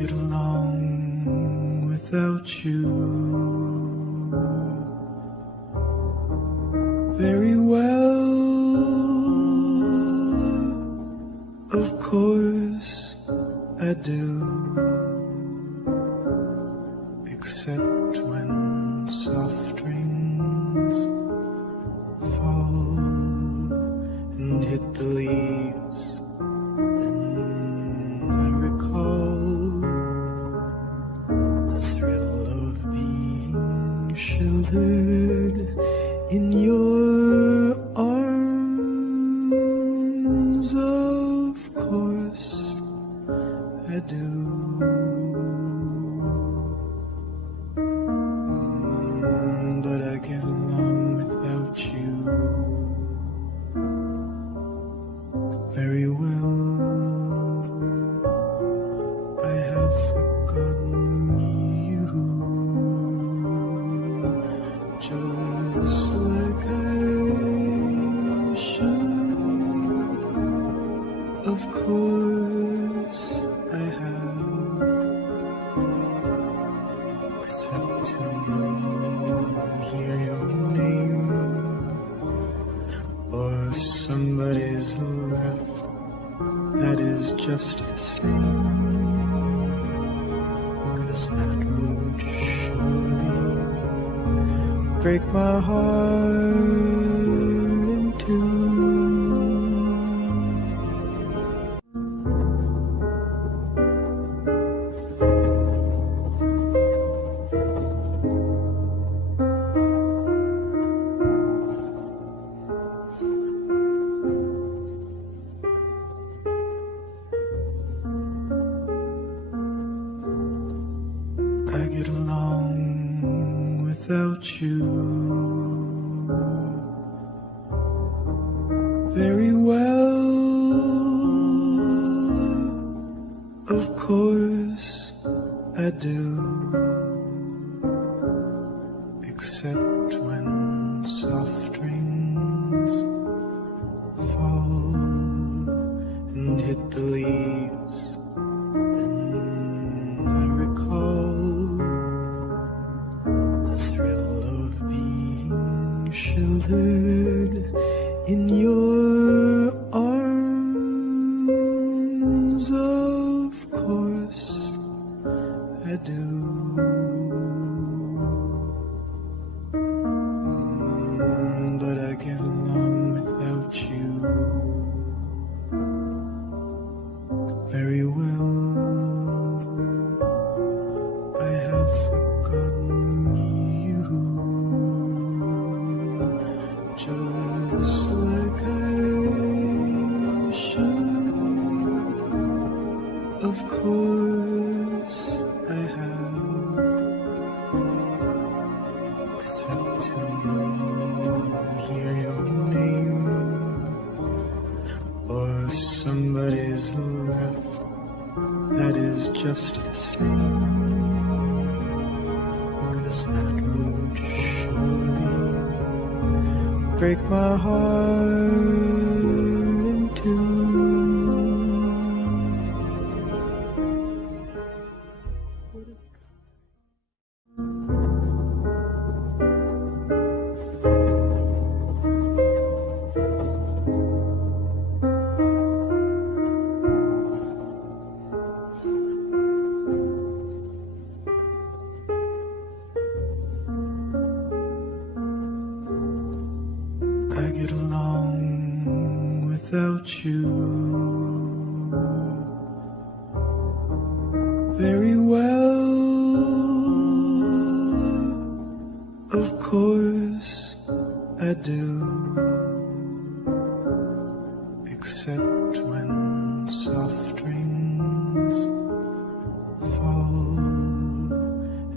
get along without you very well. Of course I do, except when soft rains fall and hit the leaves. Then I recall the thrill of being sheltered in your arms. Of course I do. But I get along without you very well. I have forgotten you, just like I should. Of course I have, except to hear your name or somebody's laugh. That is just the same, 'cause that would surely break my heart in two. I get along without you very well. Of course I do, except when soft rains fall and hit the leaves. Then I recall the thrill of being sheltered in your arms. Of course I do. But I get along without you very well. I have forgotten you, just like I should. Of course I have, except to hear your name or somebody's laugh. That is just the same, 'cause that would surely break my heart in two. I get along without you very well. Of course I do, except when soft rains fall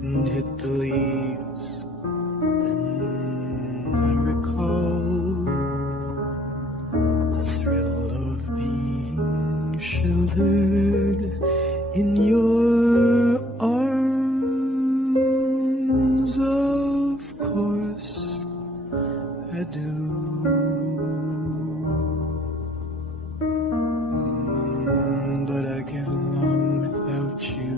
and hit the leaves. Then I recall the thrill of being sheltered in your arms. Of course I do. But I get along without you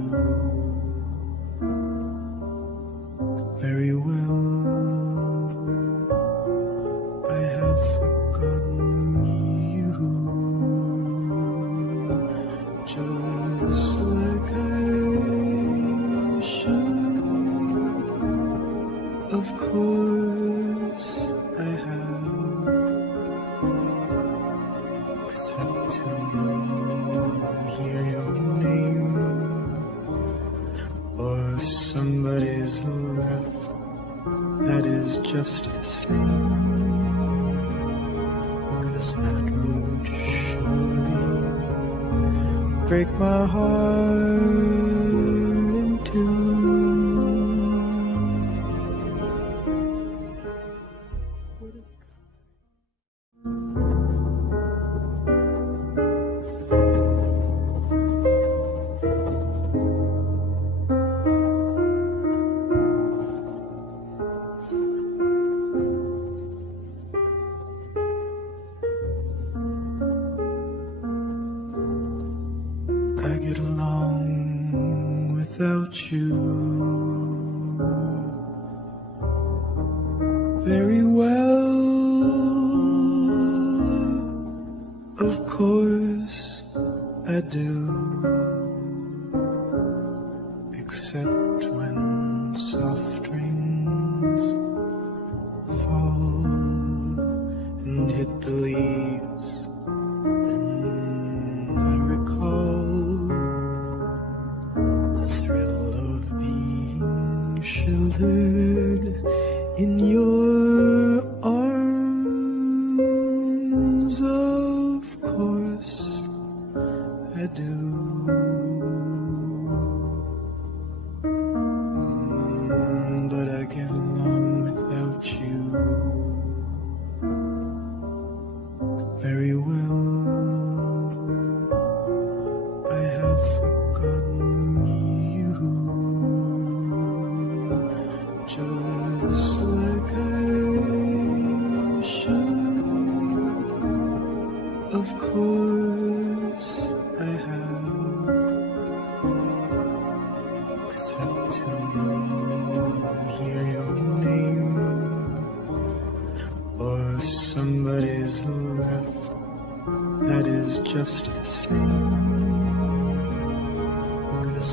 except to hear your name or somebody's laugh that is just the same, 'cause that would surely break my heart in two. I get along without you very well. Of course I do, except when soft rains fall and hit the leaves. Then I recall the thrill of being sheltered in your arms. Of course I do. But I get along without you very well. I have forgotten you, just like I should. Of course I have, except to hear your name or somebody's laugh that is just the same, 'cause